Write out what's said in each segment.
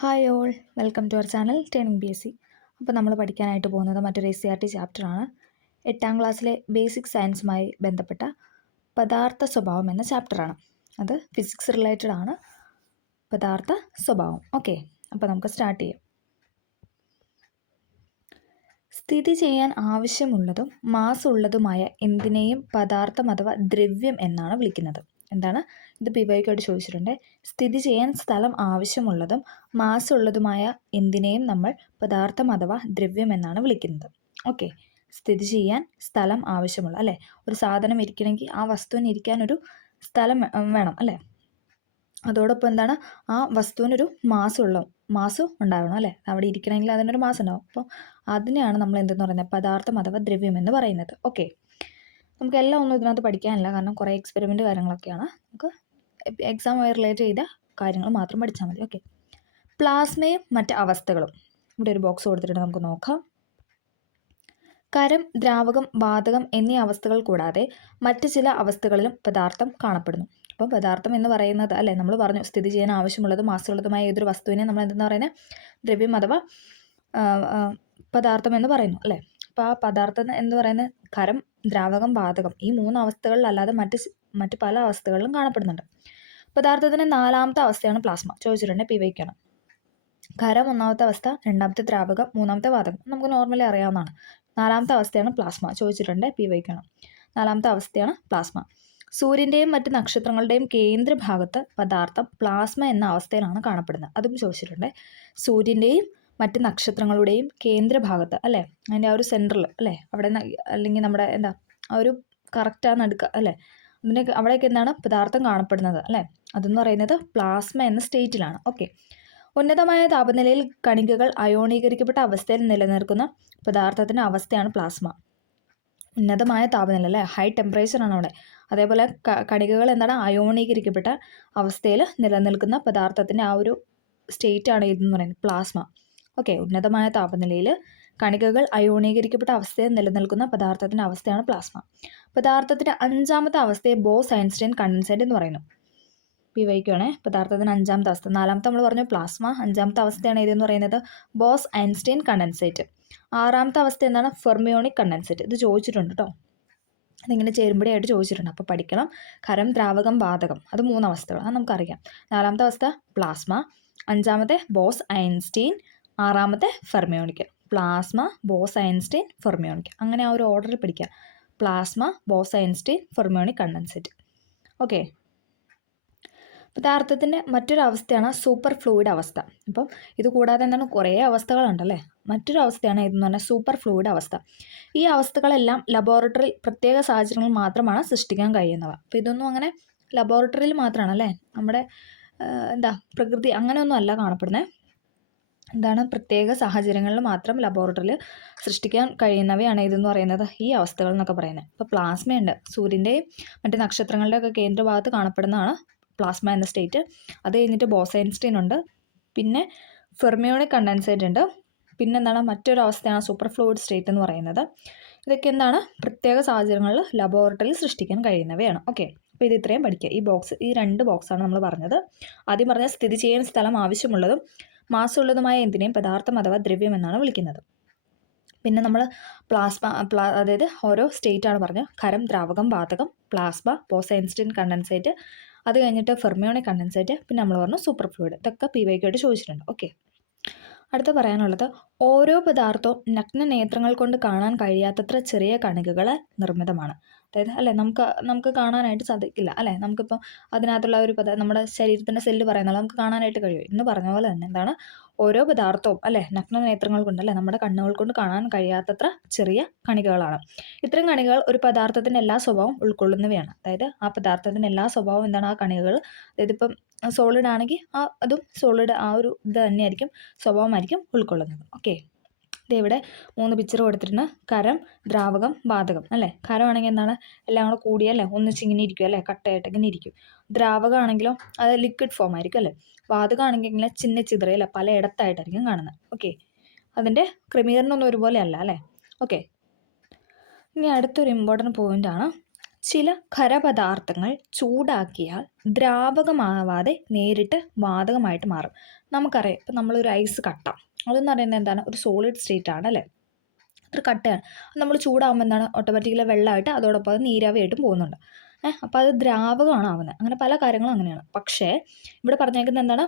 Hi all, welcome to our channel training BSc. അപ്പോൾ നമ്മൾ പഠിക്കാനായിട്ട് പോകുന്നത് മറ്റൊരു SCRT ചാപ്റ്ററാണ്. 8ാം ക്ലാസ്സിലെ ബേസിക് സയൻസുമായി ബന്ധപ്പെട്ട പദാർത്ഥ സ്വഭാവം എന്ന ചാപ്റ്ററാണ്. അത് ഫിസിക്സ് റിലേറ്റഡ് ആണ്. പദാർത്ഥ സ്വഭാവം. ഓക്കെ, അപ്പോൾ നമുക്ക് സ്റ്റാർട്ട് ചെയ്യാം. സ്ഥിതി ചെയ്യാൻ ആവശ്യമുള്ളതും മാസ് ഉള്ളതുമായ എന്തിനേയും പദാർത്ഥം അഥവാ ദ്രവ്യം എന്നാണ് വിളിക്കുന്നത്. എന്താണ് ഇത്? പിവൈക്കായിട്ട് ചോദിച്ചിട്ടുണ്ട്. സ്ഥിതി ചെയ്യാൻ സ്ഥലം ആവശ്യമുള്ളതും മാസ് ഉള്ളതുമായ എന്തിനേയും നമ്മൾ പദാർത്ഥം അഥവാ ദ്രവ്യം എന്നാണ് വിളിക്കുന്നത്. ഓക്കെ, സ്ഥിതി ചെയ്യാൻ സ്ഥലം ആവശ്യമുള്ള, അല്ലേ? ഒരു സാധനം ഇരിക്കണമെങ്കിൽ ആ വസ്തുവിന് ഇരിക്കാൻ ഒരു സ്ഥലം വേണം, അല്ലേ? അതോടൊപ്പം എന്താണ്, ആ വസ്തുവിനൊരു മാസ് ഉണ്ടാവണം, അല്ലേ? അവിടെ ഇരിക്കണമെങ്കിൽ അതിനൊരു മാസ് ഉണ്ടാവും. അപ്പോൾ അതിനെയാണ് നമ്മൾ എന്തെന്ന് പറയുന്നത്? പദാർത്ഥം അഥവാ ദ്രവ്യം എന്ന് പറയുന്നത്. ഓക്കെ, നമുക്ക് എല്ലാം ഒന്നും ഇതിനകത്ത് പഠിക്കാനില്ല, കാരണം കുറേ എക്സ്പെരിമെൻ്റ് കാര്യങ്ങളൊക്കെയാണ്. നമുക്ക് എക്സാമുമായി റിലേറ്റ് ചെയ്ത കാര്യങ്ങൾ മാത്രം പഠിച്ചാൽ മതി. ഓക്കെ, പ്ലാസ്മയും മറ്റ് അവസ്ഥകളും. ഇവിടെ ഒരു ബോക്സ് കൊടുത്തിട്ടുണ്ട്, നമുക്ക് നോക്കാം. ഖരം, ദ്രാവകം, വാതകം എന്നീ അവസ്ഥകൾ കൂടാതെ മറ്റ് ചില അവസ്ഥകളിലും പദാർത്ഥം കാണപ്പെടുന്നു. അപ്പോൾ പദാർത്ഥം എന്ന് പറയുന്നത്, അല്ലേ, നമ്മൾ പറഞ്ഞു സ്ഥിതി ചെയ്യാൻ ആവശ്യമുള്ളതും മാസുള്ളതുമായ ഏതൊരു വസ്തുവിനെ നമ്മൾ എന്തെന്ന് പറയുന്നത്? ദ്രവ്യം അഥവാ പദാർത്ഥം എന്ന് അല്ലേ? അപ്പോൾ ആ പദാർത്ഥം എന്ന് പറയുന്നത് ഖരം, ദ്രാവകം, വാതകം ഈ 3 അവസ്ഥകളിലല്ലാതെ മറ്റ് പല അവസ്ഥകളിലും കാണപ്പെടുന്നുണ്ട്. പദാർത്ഥത്തിൻ്റെ 4ാമത്തെ അവസ്ഥയാണ് പ്ലാസ്മ. ചോദിച്ചിട്ടുണ്ട്, പിവയ്ക്കാണ്. ഖരം 1ാമത്തെ അവസ്ഥ, 2ാമത്തെ ദ്രാവകം, 3ാമത്തെ വാതകം. നമുക്ക് നോർമലി അറിയാവുന്നതാണ്. 4ാമത്തെ അവസ്ഥയാണ് പ്ലാസ്മ. ചോദിച്ചിട്ടുണ്ട്, പിവയ്ക്കാണ്. 4ാമത്തെ അവസ്ഥയാണ് പ്ലാസ്മ. സൂര്യൻ്റെയും മറ്റ് നക്ഷത്രങ്ങളുടെയും കേന്ദ്രഭാഗത്ത് പദാർത്ഥം പ്ലാസ്മ എന്ന അവസ്ഥയിലാണ് കാണപ്പെടുന്നത്. അതും ചോദിച്ചിട്ടുണ്ട്. സൂര്യൻ്റെയും മറ്റ് നക്ഷത്രങ്ങളുടെയും കേന്ദ്രഭാഗത്ത്, അല്ലേ, അതിൻ്റെ ആ ഒരു സെൻറ്ററിൽ, അല്ലേ, അവിടെ അല്ലെങ്കിൽ നമ്മുടെ എന്താ ആ ഒരു കറക്റ്റാണ് നടുക്കുക, അല്ലേ, അവിടെയൊക്കെ എന്താണ് പദാർത്ഥം കാണപ്പെടുന്നത്, അല്ലേ? അതെന്ന് പറയുന്നത് പ്ലാസ്മ എന്ന സ്റ്റേറ്റിലാണ്. ഓക്കെ, ഉന്നതമായ താപനിലയിൽ കണികകൾ അയോണീകരിക്കപ്പെട്ട അവസ്ഥയിൽ നിലനിൽക്കുന്ന പദാർത്ഥത്തിൻ്റെ അവസ്ഥയാണ് പ്ലാസ്മ. ഉന്നതമായ താപനില, അല്ലേ, ഹൈ ടെമ്പറേച്ചറാണ് അവിടെ. അതേപോലെ കണികകൾ എന്താണ് അയോണീകരിക്കപ്പെട്ട അവസ്ഥയിൽ നിലനിൽക്കുന്ന പദാർത്ഥത്തിൻ്റെ ആ ഒരു സ്റ്റേറ്റാണ് ഇതെന്ന് പറയുന്നത് പ്ലാസ്മ. ഓക്കെ, ഉന്നതമായ താപനിലയിൽ കണികകൾ അയോണീകരിക്കപ്പെട്ട അവസ്ഥയിൽ നിലനിൽക്കുന്ന പദാർത്ഥത്തിൻ്റെ അവസ്ഥയാണ് പ്ലാസ്മ. പദാർത്ഥത്തിൻ്റെ 5ാമത്തെ അവസ്ഥയെ ബോസ്-ഐൻസ്റ്റൈൻ കണ്ടൻസേറ്റ് എന്ന് പറയുന്നു. പിവയ്ക്കാണ് പദാർത്ഥത്തിന് 5ാമത്തെ അവസ്ഥ. 4ാമത്തെ നമ്മൾ പറഞ്ഞു പ്ലാസ്മ. 5ാമത്തെ അവസ്ഥയാണ് ഏതെന്ന് പറയുന്നത്? Boss-Einstein condensate. 6ാമത്തെ അവസ്ഥ എന്താണ്? Fermionic condensate. ഇത് ചോദിച്ചിട്ടുണ്ട് കേട്ടോ, അതിങ്ങനെ ചേരുമ്പടിയായിട്ട് ചോദിച്ചിട്ടുണ്ട്. അപ്പോൾ പഠിക്കണം. ഖരം, ദ്രാവകം, വാതകം, അത് 3 അവസ്ഥകൾ, അത് നമുക്കറിയാം. 4ാമത്തെ അവസ്ഥ പ്ലാസ്മ, 5ാമത്തെ ബോസ്-ഐൻസ്റ്റൈൻ, 6ാമത്തെ ഫെർമിയോണിക്. പ്ലാസ്മ, ബോസ്-ഐൻസ്റ്റൈൻ, ഫെർമിയോണിക്, അങ്ങനെ ആ ഒരു ഓർഡറിൽ പഠിക്കുക. Plasma, Bose Einstein, fermionic condensate. Okay, പദാർത്ഥത്തിൻ്റെ മറ്റൊരു അവസ്ഥയാണ് സൂപ്പർ ഫ്ലൂയിഡ് അവസ്ഥ. അപ്പം ഇത് കൂടാതെ എന്താണ് കുറേ അവസ്ഥകളുണ്ടല്ലേ. മറ്റൊരു അവസ്ഥയാണ് ഇതെന്ന് പറഞ്ഞാൽ സൂപ്പർ ഫ്ലൂയിഡ് അവസ്ഥ. ഈ അവസ്ഥകളെല്ലാം ലബോറട്ടറിയിൽ പ്രത്യേക സാഹചര്യങ്ങളിൽ മാത്രമാണ് സൃഷ്ടിക്കാൻ കഴിയുന്നവ. അപ്പോൾ ഇതൊന്നും അങ്ങനെ ലബോറട്ടറിയിൽ മാത്രമാണ്, അല്ലേ, നമ്മുടെ പ്രകൃതി അങ്ങനെയൊന്നും അല്ല കാണപ്പെടുന്നത്. എന്താണ്, പ്രത്യേക സാഹചര്യങ്ങളിൽ മാത്രം ലബോറട്ടറിയിൽ സൃഷ്ടിക്കാൻ കഴിയുന്നവയാണ് ഇതെന്ന് പറയുന്നത് ഈ അവസ്ഥകൾ എന്നൊക്കെ പറയുന്നത്. ഇപ്പോൾ പ്ലാസ്മയുണ്ട്, സൂര്യൻ്റെയും മറ്റ് നക്ഷത്രങ്ങളുടെയൊക്കെ കേന്ദ്രഭാഗത്ത് കാണപ്പെടുന്നതാണ് പ്ലാസ്മ എന്ന സ്റ്റേറ്റ്. അത് കഴിഞ്ഞിട്ട് ബോസ്-ഐൻസ്റ്റൈൻ ഉണ്ട്, പിന്നെ ഫെർമിയോണിക് കണ്ടൻസേറ്റ് ഉണ്ട്, പിന്നെ എന്താണ് മറ്റൊരു അവസ്ഥയാണ് സൂപ്പർ ഫ്ലൂയിഡ് സ്റ്റേറ്റ് എന്ന് പറയുന്നത്. ഇതൊക്കെ എന്താണ് പ്രത്യേക സാഹചര്യങ്ങളിൽ ലബോറട്ടറിയിൽ സൃഷ്ടിക്കാൻ കഴിയുന്നവയാണ്. ഓക്കെ, അപ്പോൾ ഇത് ഇത്രയും പഠിക്കുക. ഈ 2 ബോക്സാണ് നമ്മൾ പറഞ്ഞത്. ആദ്യം പറഞ്ഞ സ്ഥിതി ചെയ്യാൻ സ്ഥലം ആവശ്യമുള്ളതും മാസുള്ളതുമായ എന്തിനേയും പദാർത്ഥം അഥവാ ദ്രവ്യം എന്നാണ് വിളിക്കുന്നത്. പിന്നെ നമ്മൾ അതായത് ഓരോ സ്റ്റേറ്റാണ് പറഞ്ഞത്. ഖരം, ദ്രാവകം, വാതകം, പ്ലാസ്മ, ബോസ്-ഐൻസ്റ്റൈൻ കണ്ടൻസേറ്റ്, അത് കഴിഞ്ഞിട്ട് ഫെർമിയോണിക് കണ്ടൻസേറ്റ്, പിന്നെ നമ്മൾ പറഞ്ഞു സൂപ്പർ ഫ്ലൂയിഡ്. ഇതൊക്കെ പിവൈക്കായിട്ട് ചോദിച്ചിട്ടുണ്ട്. ഓക്കെ, അടുത്ത പറയാനുള്ളത് ഓരോ പദാർത്ഥവും നഗ്ന നേത്രങ്ങൾ കൊണ്ട് കാണാൻ കഴിയാത്തത്ര ചെറിയ കണികകൾ നിർമ്മിതമാണ്. അതായത്, അല്ലേ, നമുക്ക് കാണാനായിട്ട് സാധിക്കില്ല, അല്ലേ, നമുക്കിപ്പോൾ അതിനകത്തുള്ള ഒരു നമ്മുടെ ശരീരത്തിൻ്റെ സെല്ല് പറയുന്നത് നമുക്ക് കാണാനായിട്ട് കഴിയും എന്ന് പറഞ്ഞ പോലെ തന്നെ എന്താണ് ഓരോ പദാർത്ഥവും, അല്ലേ, നഗ്ന നേത്രങ്ങൾ കൊണ്ട്, അല്ലേ, നമ്മുടെ കണ്ണുകൾ കൊണ്ട് കാണാൻ കഴിയാത്തത്ര ചെറിയ കണികകളാണ്. ഇത്തരം കണികകൾ ഒരു പദാർത്ഥത്തിൻ്റെ എല്ലാ സ്വഭാവവും ഉൾക്കൊള്ളുന്നവയാണ്. അതായത് ആ പദാർത്ഥത്തിൻ്റെ എല്ലാ സ്വഭാവവും എന്താണ്, ആ കണികകൾ, അതായത് ഇപ്പം സോളിഡ് ആണെങ്കിൽ അതും സോളിഡ് ആ ഒരു ഇത് തന്നെയായിരിക്കും, സ്വഭാവമായിരിക്കും ഉൾക്കൊള്ളുന്നത്. ഓക്കെ, ഇവിടെ 3 പിക്ചർ കൊടുത്തിട്ടുണ്ട്. ഖരം, ദ്രാവകം, വാതകം, അല്ലേ. ഖരമാണെങ്കിൽ എന്താണ് എല്ലാം കൂടെ കൂടിയല്ലേ ഒന്നിച്ചിങ്ങനെ ഇരിക്കും, അല്ലേ, കട്ടയായിട്ട് ഇങ്ങനെ ഇരിക്കും. ദ്രാവകമാണെങ്കിലോ അത് ലിക്വിഡ് ഫോം ആയിരിക്കും, അല്ലേ. വാതകമാണെങ്കിൽ ഇങ്ങനെ ചിന്ന ചിതറയല്ലേ പല ഇടത്തായിട്ടായിരിക്കും കാണുന്നത്. ഓക്കെ, അതിൻ്റെ ക്രമീകരണം ഒന്നും ഒരുപോലെ അല്ല, അല്ലേ. ഓക്കെ, ഇനി അടുത്തൊരു ഇമ്പോർട്ടൻറ്റ് പോയിൻ്റാണ് ചില ഖരപദാർത്ഥങ്ങൾ ചൂടാക്കിയാൽ ദ്രാവകമാവാതെ നേരിട്ട് വാതകമായിട്ട് മാറും. നമുക്കറിയാം, ഇപ്പം നമ്മളൊരു ഐസ് കട്ട, അതെന്ന് പറയുന്നത് എന്താണ്, ഒരു സോളിഡ് സ്റ്റേറ്റ് ആണ് അല്ലേ, അത്ര കട്ടയാണ്. നമ്മൾ ചൂടാകുമ്പോൾ എന്താണ്, ഓട്ടോമാറ്റിക്കലി വെള്ളമായിട്ട് അതോടൊപ്പം അത് നീരാവിയായിട്ടും പോകുന്നുണ്ട്. അപ്പോൾ അത് ദ്രാവകമാണ് ആവുന്നത്. അങ്ങനെ പല കാര്യങ്ങളും അങ്ങനെയാണ്. പക്ഷേ ഇവിടെ പറഞ്ഞേക്കുന്നത് എന്താണ്,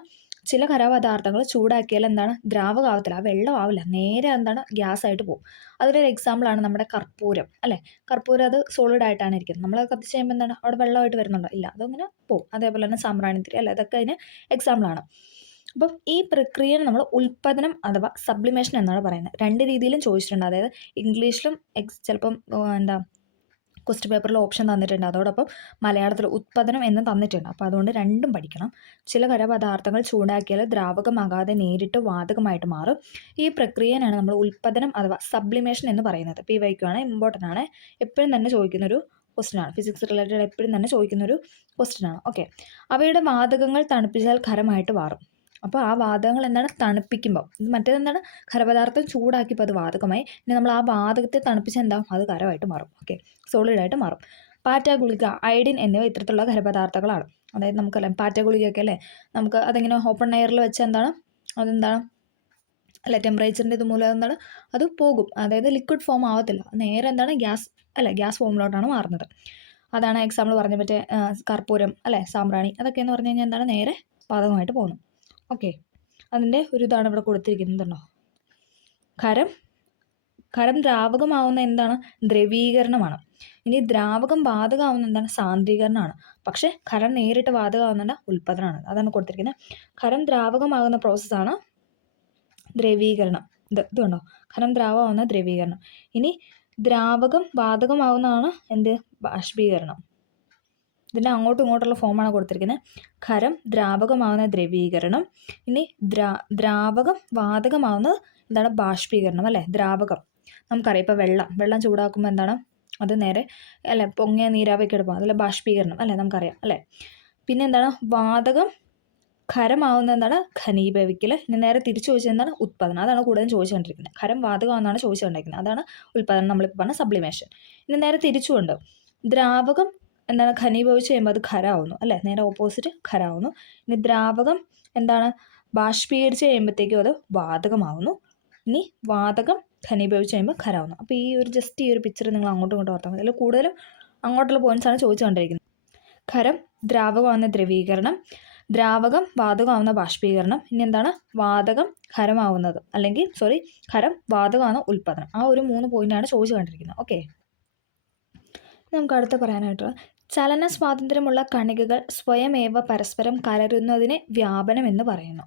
ചില ഖരപദാർത്ഥങ്ങൾ ചൂടാക്കിയാൽ എന്താണ്, ദ്രാവകമാവത്തില്ല, ആ വെള്ളമാവില്ല, നേരെ എന്താണ്, ഗ്യാസ് ആയിട്ട് പോകും. അതിനൊരു എക്സാമ്പിളാണ് നമ്മുടെ കർപ്പൂരം അല്ലേ. കർപ്പൂരം അത് സോളിഡ് ആയിട്ടാണ് ഇരിക്കുന്നത്. നമ്മൾ കത്തിച്ച് കഴിയുമ്പോൾ എന്താണ്, അവിടെ വെള്ളമായിട്ട് വരുന്നുണ്ടോ, ഇല്ല, അതങ്ങനെ പോകും. അതേപോലെ തന്നെ സാമ്പ്രാണിത്തിരി അല്ലേ, അതൊക്കെ അതിന് എക്സാമ്പിളാണ്. അപ്പം ഈ പ്രക്രിയയെ നമ്മൾ ഉൽപ്പദനം അഥവാ സബ്ലിമേഷൻ എന്നാണ് പറയുന്നത്. രണ്ട് രീതിയിലും ചോദിച്ചിട്ടുണ്ട്. അതായത് ഇംഗ്ലീഷിലും ചിലപ്പം എന്താ ക്വസ്റ്റ്യൻ പേപ്പറിൽ ഓപ്ഷൻ തന്നിട്ടുണ്ട്, അതോടൊപ്പം മലയാളത്തിൽ ഉത്പദനം എന്ന് തന്നിട്ടുണ്ട്. അപ്പോൾ അതുകൊണ്ട് രണ്ടും പഠിക്കണം. ചില ഖരപദാർത്ഥങ്ങൾ ചൂടാക്കിയാൽ ദ്രാവകമാകാതെ നേരിട്ട് വാതകമായിട്ട് മാറും. ഈ പ്രക്രിയയാണ് നമ്മൾ ഉൽപ്പദനം അഥവാ സബ്ലിമേഷൻ എന്ന് പറയുന്നത്. PYQ ആണ്, ഇമ്പോർട്ടൻ്റ് ആണ്, എപ്പോഴും തന്നെ ചോദിക്കുന്നൊരു ക്വസ്റ്റ്യൻ ആണ്. ഫിസിക്സ് റിലേറ്റഡ് എപ്പോഴും തന്നെ ചോദിക്കുന്നൊരു ക്വസ്റ്റ്യൻ ആണ്. ഓക്കെ, അവയുടെ വാതകങ്ങൾ തണുപ്പിച്ചാൽ ഖരമായിട്ട് മാറും. അപ്പോൾ ആ വാതകങ്ങൾ എന്താണ്, തണുപ്പിക്കുമ്പോൾ, മറ്റേതെന്താണ്, ഖരപദാർത്ഥം ചൂടാക്കിയപ്പോൾ അത് വാതകമായി, ഇനി നമ്മൾ ആ വാതകത്തെ തണുപ്പിച്ചാൽ എന്താവും, അത് ഖരമായിട്ട് മാറും. ഓക്കെ, സോളിഡായിട്ട് മാറും. പാറ്റ ഗുളിക, അയഡിൻ എന്നിവ ഇത്തരത്തിലുള്ള ഖരപദാർത്ഥങ്ങളാണ്. അതായത് നമുക്കല്ലേ പാറ്റ ഗുളികയൊക്കെ അല്ലേ, നമുക്ക് അതിങ്ങനെ ഓപ്പൺ എയറിൽ വെച്ച് എന്താണ്, അതെന്താണ് അല്ല, ടെമ്പറേച്ചറിൻ്റെ ഇത് മൂലം എന്താണ്, അത് പോകും. അതായത് ലിക്വിഡ് ഫോം ആവത്തില്ല, നേരെ എന്താണ്, ഗ്യാസ് അല്ലേ, ഗ്യാസ് ഫോമിലോട്ടാണ് മാറുന്നത്. അതാണ് എക്സാമ്പിൾ പറഞ്ഞ മറ്റേ കർപ്പൂരം അല്ലേ, സാമ്പ്രാണി, അതൊക്കെ എന്ന് പറഞ്ഞു കഴിഞ്ഞാൽ എന്താണ്, നേരെ വാതകമായിട്ട് പോകുന്നു. ഓക്കെ, അതിൻ്റെ ഒരു ഇതാണ് ഇവിടെ കൊടുത്തിരിക്കുന്നുണ്ടോ. ഖരം ദ്രാവകമാവുന്ന എന്താണ്, ദ്രവീകരണമാണ്. ഇനി ദ്രാവകം വാതകമാവുന്ന എന്താണ്, സാന്ദ്രീകരണമാണ്. പക്ഷേ ഖരം നേരിട്ട് വാതകമാവുന്ന ഉൽപ്പദനമാണ്. അതാണ് കൊടുത്തിരിക്കുന്നത്. ഖരം ദ്രാവകമാകുന്ന പ്രോസസ്സാണ് ദ്രവീകരണം. ഇതുണ്ടോ, ഖരം ദ്രാവകമാവുന്ന ദ്രവീകരണം. ഇനി ദ്രാവകം വാതകമാവുന്നതാണ് എന്ത്, ബാഷ്പീകരണം. ഇതിൻ്റെ അങ്ങോട്ടും ഇങ്ങോട്ടുള്ള ഫോമാണ് കൊടുത്തിരിക്കുന്നത്. ഖരം ദ്രാവകമാവുന്ന ദ്രവീകരണം. ഇനി ദ്രാവകം വാതകമാവുന്നത് എന്താണ്, ബാഷ്പീകരണം അല്ലേ. ദ്രാവകം നമുക്കറിയാം, ഇപ്പോൾ വെള്ളം ചൂടാക്കുമ്പോൾ എന്താണ്, അത് നേരെ അല്ലെ പൊങ്ങിയ നീരാവിയൊക്കെ എടുക്കും, അതല്ല ബാഷ്പീകരണം അല്ലേ, നമുക്കറിയാം അല്ലേ. പിന്നെ എന്താണ്, വാതകം ഖരമാവുന്ന എന്താണ്, ഘനീഭവിക്കൽ. ഇനി നേരെ തിരിച്ചു ചോദിച്ചത് എന്താണ്, ഉത്പാദനം. അതാണ് കൂടുതലും ചോദിച്ചുകൊണ്ടിരിക്കുന്നത്. ഖരം വാതകമാണെന്നാണ് ചോദിച്ചുകൊണ്ടിരിക്കുന്നത്, അതാണ് ഉൽപ്പാദനം, നമ്മളിപ്പോൾ പറഞ്ഞ സബ്ലിമേഷൻ. ഇനി നേരെ തിരിച്ചുകൊണ്ട് ദ്രാവകം എന്താണ്, ഘനീഭവിച്ച് കഴിയുമ്പോൾ അത് ഖരമാവുന്നു അല്ലേ, നേരെ ഓപ്പോസിറ്റ് ഖരമാവുന്നു. ഇനി ദ്രാവകം എന്താണ്, ബാഷ്പീകരിച്ച് കഴിയുമ്പോഴത്തേക്കും അത് വാതകമാവുന്നു. ഇനി വാതകം ഘനീഭവിച്ച് കഴിയുമ്പോൾ ഖരമാവുന്നു. അപ്പോൾ ഈ ഒരു ജസ്റ്റ് ഈ ഒരു പിക്ചർ നിങ്ങൾ അങ്ങോട്ടും ഇങ്ങോട്ടും ഓർത്താൽ മതി. അതിൽ കൂടുതലും അങ്ങോട്ടുള്ള പോയിന്റ്സാണ് ചോദിച്ചുകൊണ്ടിരിക്കുന്നത്. ഖരം ദ്രാവകമാവുന്ന ദ്രവീകരണം, ദ്രാവകം വാതകമാവുന്ന ബാഷ്പീകരണം, ഇനി എന്താണ്, വാതകം ഖരമാവുന്നത് അല്ലെങ്കിൽ ഖരം വാതകമാവുന്ന ഉൽപ്പാദനം. ആ ഒരു 3 പോയിന്റാണ് ചോദിച്ചു കണ്ടിരിക്കുന്നത്. ഓക്കെ, നമുക്ക് അടുത്ത് പറയാനായിട്ട്, ചലന സ്വാതന്ത്ര്യമുള്ള കണികകൾ സ്വയമേവ പരസ്പരം കലരുന്നതിനെ വ്യാപനം എന്ന് പറയുന്നു.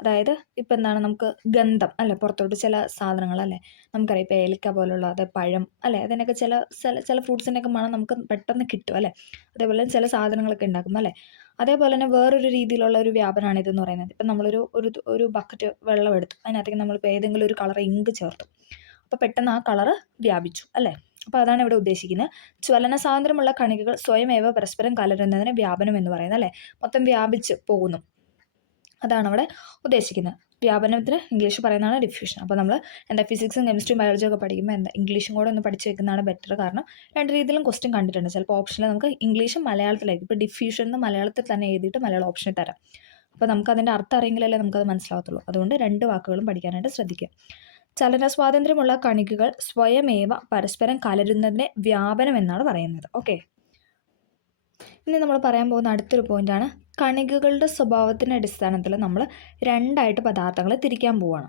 അതായത് ഇപ്പം എന്താണ്, നമുക്ക് ഗന്ധം അല്ലേ, പുറത്തോട്ട് ചില സാധനങ്ങൾ അല്ലേ, നമുക്കറിയാം ഇപ്പോൾ ഏലക്ക പോലുള്ള അത് പഴം അല്ലേ, അതിനൊക്കെ ചില ഫ്രൂട്ട്സിൻ്റെയൊക്കെ മണം നമുക്ക് പെട്ടെന്ന് കിട്ടും അല്ലേ. അതേപോലെ ചില സാധനങ്ങളൊക്കെ ഉണ്ടാക്കും അല്ലേ. അതേപോലെ തന്നെ വേറൊരു രീതിയിലുള്ള ഒരു വ്യാപനമാണ് ഇതെന്ന് പറയുന്നത്. ഇപ്പം നമ്മളൊരു ബക്കറ്റ് വെള്ളം എടുത്തു, അതിനകത്തേക്ക് നമ്മളിപ്പോൾ ഏതെങ്കിലും ഒരു കളർ ഇങ്ക് ചേർത്തു, അപ്പോൾ പെട്ടെന്ന് ആ കളറ് വ്യാപിച്ചു അല്ലേ. അപ്പോൾ അതാണ് ഇവിടെ ഉദ്ദേശിക്കുന്നത്. ചലന സ്വാതന്ത്ര്യമുള്ള കണികകൾ സ്വയമേവ പരസ്പരം കലരുന്നതിന് വ്യാപനം എന്ന് പറയുന്നത് അല്ലേ, മൊത്തം വ്യാപിച്ച് പോകുന്നു, അതാണ് അവിടെ ഉദ്ദേശിക്കുന്നത്. വ്യാപനത്തിന് ഇംഗ്ലീഷ് പറയുന്നതാണ് ഡിഫ്യൂഷൻ. അപ്പോൾ നമ്മൾ ഫിസിക്സും കെമിസ്ട്രിയും ബയോളജിയും ഒക്കെ പഠിക്കുമ്പോൾ ഇംഗ്ലീഷും കൂടെ ഒന്ന് പഠിച്ച് വെക്കുന്നതാണ് ബെറ്റർ. കാരണം രണ്ട് രീതിയിലും ക്വസ്റ്റ്യൻ കണ്ടിട്ടുണ്ട്. ചിലപ്പോൾ ഓപ്ഷനിൽ നമുക്ക് ഇംഗ്ലീഷും മലയാളത്തിലായിരിക്കും. ഇപ്പോൾ ഡിഫ്യൂഷൻ എന്ന് മലയാളത്തിൽ തന്നെ എഴുതിയിട്ട് മലയാളം ഓപ്ഷനിൽ തരാം. അപ്പോൾ നമുക്കതിൻ്റെ അർത്ഥം അറിയെങ്കിലല്ലേ നമുക്കത് മനസ്സിലാവത്തുള്ളൂ. അതുകൊണ്ട് 2 വാക്കുകളും പഠിക്കാനായിട്ട് ശ്രദ്ധിക്കുക. ചലന സ്വാതന്ത്ര്യമുള്ള കണികകൾ സ്വയമേവ പരസ്പരം കലരുന്നതിനെ വ്യാപനം എന്നാണ് പറയുന്നത്. ഓക്കെ, ഇനി നമ്മൾ പറയാൻ പോകുന്ന അടുത്തൊരു പോയിന്റാണ്, കണികകളുടെ സ്വഭാവത്തിൻ്റെ അടിസ്ഥാനത്തിൽ നമ്മൾ 2ആയിട്ട് പദാർത്ഥങ്ങളെ തിരിക്കാൻ പോവുകയാണ്.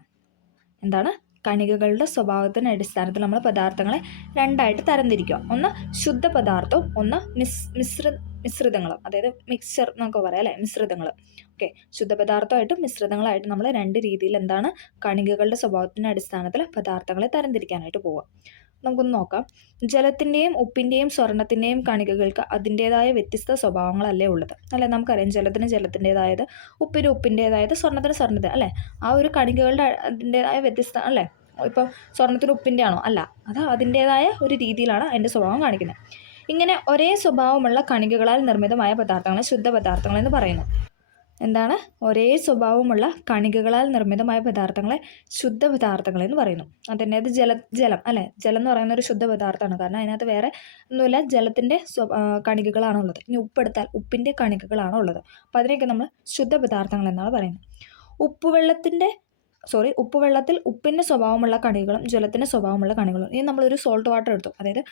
എന്താണ്, കണികകളുടെ സ്വഭാവത്തിൻ്റെ അടിസ്ഥാനത്തിൽ നമ്മൾ പദാർത്ഥങ്ങളെ 2ആയിട്ട് തരംതിരിക്കുക. ഒന്ന് ശുദ്ധ പദാർത്ഥവും ഒന്ന് മിശ്രിതങ്ങളും, അതായത് മിക്സ്ചർ എന്നൊക്കെ പറയാം അല്ലേ, മിശ്രിതങ്ങൾ. ഓക്കെ, ശുദ്ധപദാർത്ഥമായിട്ടും മിശ്രിതങ്ങളായിട്ട് നമ്മൾ 2 രീതിയിൽ എന്താണ്, കണികകളുടെ സ്വഭാവത്തിൻ്റെ അടിസ്ഥാനത്തിൽ പദാർത്ഥങ്ങളെ തരംതിരിക്കാനായിട്ട് പോവുക. നമുക്കൊന്ന് നോക്കാം. ജലത്തിൻ്റെയും ഉപ്പിൻ്റെയും സ്വർണത്തിൻ്റെയും കണികകൾക്ക് അതിൻ്റേതായ വ്യത്യസ്ത സ്വഭാവങ്ങളല്ലേ ഉള്ളത് അല്ലേ. നമുക്കറിയാം, ജലത്തിന് ജലത്തിൻ്റേതായത്, ഉപ്പിന് ഉപ്പിൻ്റേതായത്, സ്വർണ്ണത്തിന് സ്വർണ്ണത്തിന് അല്ലേ. ആ ഒരു കണികകളുടെ അതിൻ്റേതായ വ്യത്യസ്ത അല്ലേ. ഇപ്പം സ്വർണ്ണത്തിന് ഉപ്പിൻ്റെ ആണോ, അല്ല, അത് അതിൻ്റേതായ ഒരു രീതിയിലാണ് അതിൻ്റെ സ്വഭാവം കാണിക്കുന്നത്. ഇങ്ങനെ ഒരേ സ്വഭാവമുള്ള കണികകളാൽ നിർമ്മിതമായ പദാർത്ഥങ്ങളെ ശുദ്ധ പദാർത്ഥങ്ങൾ എന്ന് പറയുന്നു. എന്താണ് ഒരേ സ്വഭാവമുള്ള കണികകളാൽ നിർമ്മിതമായ പദാർത്ഥങ്ങളെ ശുദ്ധ പദാർത്ഥങ്ങൾ എന്ന് പറയുന്നു. അതന്നെ അത് ജലം അല്ലേ, ജലം എന്ന് പറയുന്ന ഒരു ശുദ്ധ പദാർത്ഥമാണ്. കാരണം അതിനകത്ത് വേറെ ഒന്നുമില്ല, ജലത്തിൻ്റെ കണികകളാണ് ഉള്ളത്. ഇനി ഉപ്പെടുത്താൽ ഉപ്പിൻ്റെ കണികകളാണ് ഉള്ളത്. അപ്പോൾ അതിനെയൊക്കെ നമ്മൾ ശുദ്ധ പദാർത്ഥങ്ങൾ എന്നാണ് പറയുന്നത്. ഉപ്പുവെള്ളത്തിൽ ഉപ്പിൻ്റെ സ്വഭാവമുള്ള കണികകളും ജലത്തിൻ്റെ സ്വഭാവമുള്ള കണികളും. ഇനി നമ്മളൊരു സോൾട്ട് വാട്ടർ എടുത്തു, അതായത്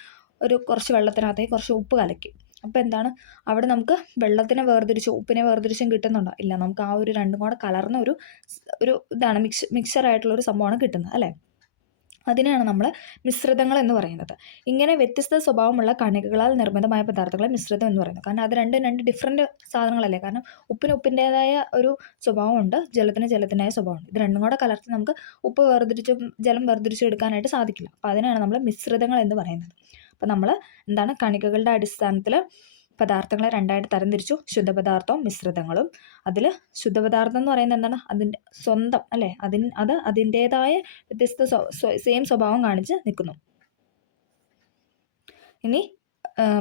ഒരു കുറച്ച് വെള്ളത്തിനകത്തേക്ക് കുറച്ച് ഉപ്പ് കലക്കി. അപ്പോൾ എന്താണ് അവിടെ നമുക്ക് വെള്ളത്തിനെ വേർതിരിച്ചും ഉപ്പിനെ വേർതിരിച്ചും കിട്ടുന്നുണ്ടോ? ഇല്ല, നമുക്ക് ആ ഒരു രണ്ടും കൂടെ കലർന്ന ഒരു ഇതാണ് മിക്സറായിട്ടുള്ളൊരു സംഭവമാണ് കിട്ടുന്നത് അല്ലേ. അതിനെയാണ് നമ്മൾ മിശ്രിതങ്ങൾ എന്ന് പറയുന്നത്. ഇങ്ങനെ വ്യത്യസ്ത സ്വഭാവമുള്ള കണികകളാൽ നിർമ്മിതമായ പദാർത്ഥങ്ങളെ മിശ്രിതം എന്ന് പറയുന്നത്. കാരണം അത് രണ്ട് ഡിഫറെൻറ്റ് സാധനങ്ങളല്ലേ. കാരണം ഉപ്പിന് ഉപ്പിൻ്റേതായ ഒരു സ്വഭാവമുണ്ട്, ജലത്തിന് ജലത്തിൻ്റെതായ സ്വഭാവമുണ്ട്. ഇത് രണ്ടും കൂടെ കലർത്തി നമുക്ക് ഉപ്പ് വേർതിരിച്ചും ജലം വേർതിരിച്ചും എടുക്കാനായിട്ട് സാധിക്കില്ല. അപ്പോൾ അതിനാണ് നമ്മൾ മിശ്രിതങ്ങൾ എന്ന് പറയുന്നത്. അപ്പോൾ നമ്മൾ എന്താണ് കണികകളുടെ അടിസ്ഥാനത്തിൽ പദാർത്ഥങ്ങളെ രണ്ടായിട്ട് തരംതിരിച്ചു, ശുദ്ധപദാർത്ഥവും മിശ്രിതങ്ങളും. അതിൽ ശുദ്ധപദാർത്ഥം എന്ന് പറയുന്നത് എന്താണ്, അതിൻ്റെ സ്വന്തം അല്ലേ, അത് അതിൻ്റേതായ വ്യത്യസ്ത സെയിം സ്വഭാവം കാണിച്ച് നിൽക്കുന്നു. ഇനി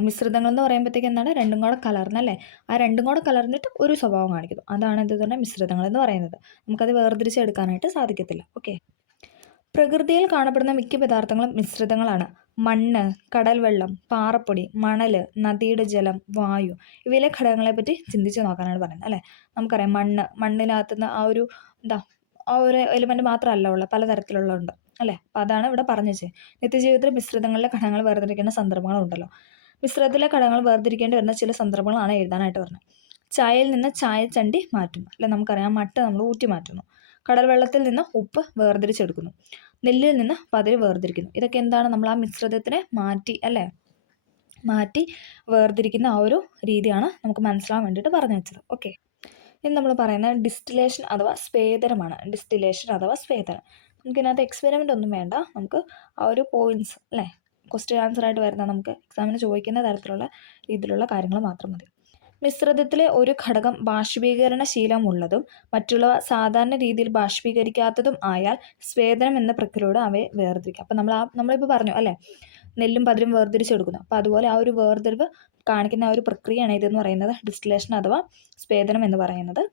മിശ്രിതങ്ങൾ എന്ന് പറയുമ്പോഴത്തേക്ക് എന്താണ്, രണ്ടും കൂടെ കലർന്നല്ലേ, ആ രണ്ടും കൂടെ കലർന്നിട്ട് ഒരു സ്വഭാവം കാണിക്കുന്നു. അതാണ് എന്ത് തന്നെ മിശ്രിതങ്ങൾ എന്ന് പറയുന്നത്. നമുക്കത് വേർതിരിച്ചെടുക്കാനായിട്ട് സാധിക്കത്തില്ല. ഓക്കെ, പ്രകൃതിയിൽ കാണപ്പെടുന്ന മിക്ക പദാർത്ഥങ്ങളും മിശ്രിതങ്ങളാണ്. മണ്ണ്, കടൽ വെള്ളം, പാറപ്പൊടി, മണൽ, നദിയുടെ ജലം, വായു, ഇവയിലെ ഘടകങ്ങളെപ്പറ്റി ചിന്തിച്ച് നോക്കാനാണ് പറയുന്നത് അല്ലേ. നമുക്കറിയാം മണ്ണിനകത്തുനിന്ന് ആ ഒരു എലിമെൻറ്റ് മാത്രമല്ല ഉള്ളത്, പലതരത്തിലുള്ളതുണ്ട് അല്ലേ. അപ്പോൾ അതാണ് ഇവിടെ പറഞ്ഞു വെച്ചത്. നിത്യജീവിതത്തിൽ മിശ്രിതങ്ങളിലെ ഘടകങ്ങൾ വേർതിരിക്കേണ്ട സന്ദർഭങ്ങളുണ്ടല്ലോ. മിശ്രിതത്തിലെ ഘടകങ്ങൾ വേർതിരിക്കേണ്ടി വരുന്ന ചില സന്ദർഭങ്ങളാണ് എഴുതാനായിട്ട് പറഞ്ഞത്. ചായയിൽ നിന്ന് ചായച്ചണ്ടി മാറ്റുന്നു അല്ലെ, നമുക്കറിയാം മട്ട നമ്മൾ ഊറ്റി മാറ്റുന്നു. കടൽ വെള്ളത്തിൽ നിന്ന് ഉപ്പ് വേർതിരിച്ചെടുക്കുന്നു. നെല്ലിൽ നിന്ന് പതിര് വേർതിരിക്കുന്നു. ഇതൊക്കെ എന്താണ്, നമ്മൾ ആ മിശ്രിതത്തിനെ മാറ്റി വേർതിരിക്കുന്ന ആ ഒരു രീതിയാണ് നമുക്ക് മനസ്സിലാവാൻ വേണ്ടിയിട്ട് പറഞ്ഞു വെച്ചത്. ഓക്കെ, ഇനി നമ്മൾ പറയുന്നത് ഡിസ്റ്റിലേഷൻ അഥവാ സ്വേദനമാണ്. നമുക്കിതിനകത്ത് എക്സ്പെരിമെൻ്റ് ഒന്നും വേണ്ട, നമുക്ക് ആ ഒരു പോയിൻറ്റ്സ് അല്ലേ, ക്വസ്റ്റ്യൻ ആൻസർ ആയിട്ട് വരുന്ന നമുക്ക് എക്സാമിന് ചോദിക്കുന്ന തരത്തിലുള്ള രീതിയിലുള്ള കാര്യങ്ങൾ മാത്രം മതി. മിശ്രിതത്തിലെ ഒരു ഘടകം ബാഷ്പീകരണ ശീലമുള്ളതും മറ്റുള്ളവ സാധാരണ രീതിയിൽ ബാഷ്പീകരിക്കാത്തതും ആയാൽ സ്വേദനം എന്ന പ്രക്രിയയോട് അവയെ വേർതിരിക്കാം. അപ്പം നമ്മളിപ്പോൾ പറഞ്ഞു അല്ലേ, നെല്ലും പതിരും വേർതിരിച്ചെടുക്കുന്നു. അപ്പോൾ അതുപോലെ ആ ഒരു വേർതിരിവ് കാണിക്കുന്ന ആ ഒരു പ്രക്രിയയാണ് ഇതെന്ന് പറയുന്നത് ഡിസ്റ്റിലേഷൻ അഥവാ സ്വേദനം എന്ന് പറയുന്നത്.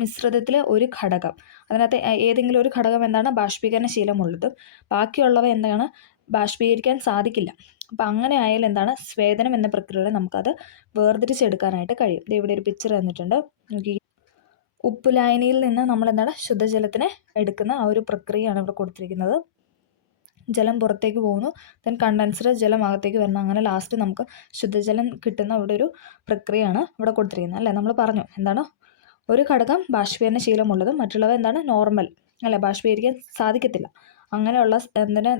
മിശ്രിതത്തിലെ ഒരു ഘടകം, അതിനകത്ത് ഏതെങ്കിലും ഒരു ഘടകം എന്താണ് ബാഷ്പീകരണ ശീലമുള്ളതും ബാക്കിയുള്ളവ എന്താണ് ബാഷ്പീകരിക്കാൻ സാധിക്കില്ല. അപ്പം അങ്ങനെ ആയാലും എന്താണ് സ്വേദനം എന്ന പ്രക്രിയയിൽ നമുക്കത് വേർതിരിച്ചെടുക്കാനായിട്ട് കഴിയും. ഇവിടെ ഒരു പിക്ചർ തന്നിട്ടുണ്ട്. ഉപ്പുലായനിയിൽ നിന്ന് നമ്മൾ എന്താണ് ശുദ്ധജലത്തിനെ എടുക്കുന്ന ആ ഒരു പ്രക്രിയയാണ് ഇവിടെ കൊടുത്തിരിക്കുന്നത്. ജലം പുറത്തേക്ക് പോകുന്നു, ദെൻ കണ്ടൻസർ ജലം അകത്തേക്ക് വരുന്നു, അങ്ങനെ ലാസ്റ്റ് നമുക്ക് ശുദ്ധജലം കിട്ടുന്ന ഇവിടെ ഒരു പ്രക്രിയയാണ് ഇവിടെ കൊടുത്തിരിക്കുന്നത് അല്ലേ. നമ്മൾ പറഞ്ഞു എന്താണ് ഒരു ഘടകം ബാഷ്പീകരണ ശീലമുള്ളതും മറ്റുള്ളവ എന്താണ് നോർമൽ അല്ലെ, ബാഷ്പീകരിക്കാൻ സാധിക്കത്തില്ല. അങ്ങനെയുള്ള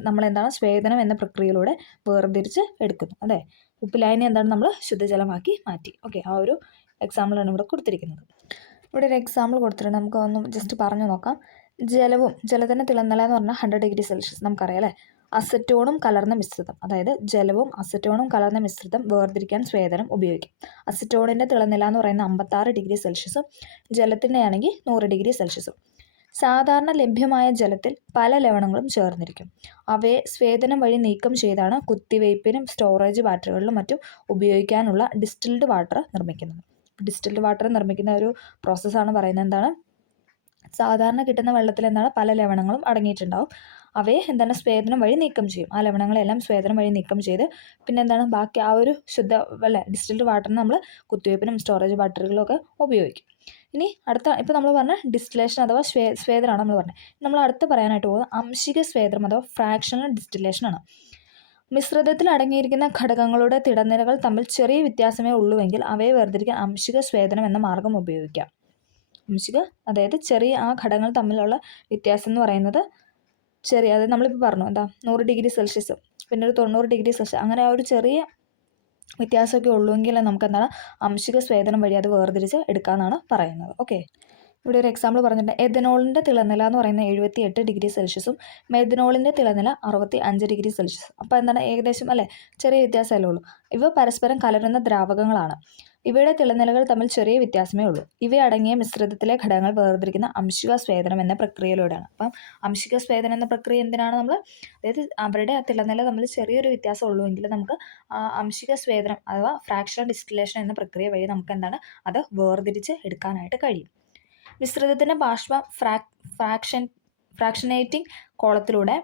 നമ്മൾ എന്താണ് സ്വേദനം എന്ന പ്രക്രിയയിലൂടെ വേർതിരിച്ച് എടുക്കുന്നു. അതെ, ഉപ്പിലായനി എന്താണ് നമ്മൾ ശുദ്ധജലമാക്കി മാറ്റി. ഓക്കെ, ആ ഒരു എക്സാമ്പിളാണ് ഇവിടെ കൊടുത്തിരിക്കുന്നത്. ഇവിടെ ഒരു എക്സാമ്പിൾ കൊടുത്തിട്ടുണ്ട്, നമുക്ക് ഒന്ന് ജസ്റ്റ് പറഞ്ഞു നോക്കാം. ജലത്തിൻ്റെ തിളനില എന്ന് പറഞ്ഞാൽ 100 ഡിഗ്രി സെൽഷ്യസ് നമുക്കറിയാം അല്ലേ. അസറ്റോണും കലർന്ന മിശ്രിതം, അതായത് ജലവും അസറ്റോണും കലർന്ന മിശ്രിതം വേർതിരിക്കാൻ സ്വേദനം ഉപയോഗിക്കും. അസറ്റോണിൻ്റെ തിളനില എന്ന് പറയുന്നത് 56 ഡിഗ്രി സെൽഷ്യസും ജലത്തിൻ്റെ ആണെങ്കിൽ 100 ഡിഗ്രി സെൽഷ്യസും. സാധാരണ ലഭ്യമായ ജലത്തിൽ പല ലവണങ്ങളും ചേർന്നിരിക്കും. അവയെ സ്വേദനം വഴി നീക്കം ചെയ്താണ് കുത്തിവയ്പ്പിനും സ്റ്റോറേജ് ബാറ്ററികളിലും മറ്റും ഉപയോഗിക്കാനുള്ള ഡിസ്റ്റിൽഡ് വാട്ടർ നിർമ്മിക്കുന്നത്. ഡിസ്റ്റിൽഡ് വാട്ടർ നിർമ്മിക്കുന്ന ഒരു പ്രോസസ്സാണ് പറയുന്നത് എന്താണ്, സാധാരണ കിട്ടുന്ന വെള്ളത്തിൽ എന്താണ് പല ലവണങ്ങളും അടങ്ങിയിട്ടുണ്ടാവും. അവയെ എന്താണ് സ്വേദനം വഴി നീക്കം ചെയ്യും. ആ ലവണങ്ങളെല്ലാം സ്വേദനം വഴി നീക്കം ചെയ്ത് പിന്നെ എന്താണ് ബാക്കി ആ ഒരു ഡിസ്റ്റിൽഡ് വാട്ടറിന് നമ്മൾ കുത്തിവയ്പ്പിനും സ്റ്റോറേജ് ബാറ്ററികളും ഒക്കെ ഉപയോഗിക്കും. ഇനി ഇപ്പോൾ നമ്മൾ പറഞ്ഞ ഡിസ്റ്റിലേഷൻ അഥവാ സ്വേദനമാണ് നമ്മൾ പറഞ്ഞത്. നമ്മൾ അടുത്ത് പറയാനായിട്ട് പോകുന്നത് അംശിക സ്വേദനം അഥവാ ഫ്രാക്ഷണൽ ഡിസ്റ്റിലേഷനാണ്. മിശ്രിതത്തിൽ അടങ്ങിയിരിക്കുന്ന ഘടകങ്ങളുടെ തിടനിലകൾ തമ്മിൽ ചെറിയ വ്യത്യാസമേ ഉള്ളുവെങ്കിൽ അവയെ വേർതിരിക്കാൻ അംശിക സ്വേദനം എന്ന മാർഗം ഉപയോഗിക്കാം. അതായത് ചെറിയ ആ ഘടകങ്ങൾ തമ്മിലുള്ള വ്യത്യാസം എന്ന് പറയുന്നത് അതായത് നമ്മളിപ്പോൾ പറഞ്ഞു 100 ഡിഗ്രി സെൽഷ്യസ് പിന്നെ ഒരു 90 ഡിഗ്രി സെൽഷ്യസ്, അങ്ങനെ ആ ഒരു ചെറിയ വ്യത്യാസമൊക്കെ ഉള്ളുവെങ്കിൽ നമുക്ക് എന്താണ് അംശിക സ്വേദനം വഴി അത് വേർതിരിച്ച് എടുക്കാമെന്നാണ് പറയുന്നത്. ഓക്കെ, ഇവിടെ ഒരു എക്സാമ്പിൾ പറഞ്ഞിട്ടുണ്ട്. എഥനോളിൻ്റെ തിളനില എന്ന് പറയുന്നത് 78 ഡിഗ്രി സെൽഷ്യസും മെഥനോളിൻ്റെ തിളനില 65 ഡിഗ്രി സെൽഷ്യസും. അപ്പോൾ എന്താണ് ഏകദേശം അല്ലേ ചെറിയ വ്യത്യാസമല്ലേ ഉള്ളൂ. ഇവ പരസ്പരം കലരുന്ന ദ്രാവകങ്ങളാണ്. ഇവയുടെ തിളനിലകൾ തമ്മിൽ ചെറിയ വ്യത്യാസമേ ഉള്ളൂ. ഇവയടങ്ങിയ മിശ്രിതത്തിലെ ഘടകങ്ങൾ വേർതിരിക്കുന്ന അംശിക സ്വേദനം എന്ന പ്രക്രിയയിലൂടെയാണ്. അപ്പം അംശിക സ്വേദനം എന്ന പ്രക്രിയ എന്തിനാണ് നമ്മൾ, അതായത് അവരുടെ ആ തിളനില തമ്മിൽ ചെറിയൊരു വ്യത്യാസം ഉള്ളൂ എങ്കിൽ നമുക്ക് അംശിക സ്വേദനം അഥവാ ഫ്രാക്ഷണൽ ഡിസ്റ്റിലേഷൻ എന്ന പ്രക്രിയ വഴി നമുക്ക് എന്താണ് അത് വേർതിരിച്ച് എടുക്കാനായിട്ട് കഴിയും. മിശ്രിതത്തിൻ്റെ ബാഷ്പ ഫ്രാക്ഷനേറ്റിംഗ് കോളത്തിലൂടെ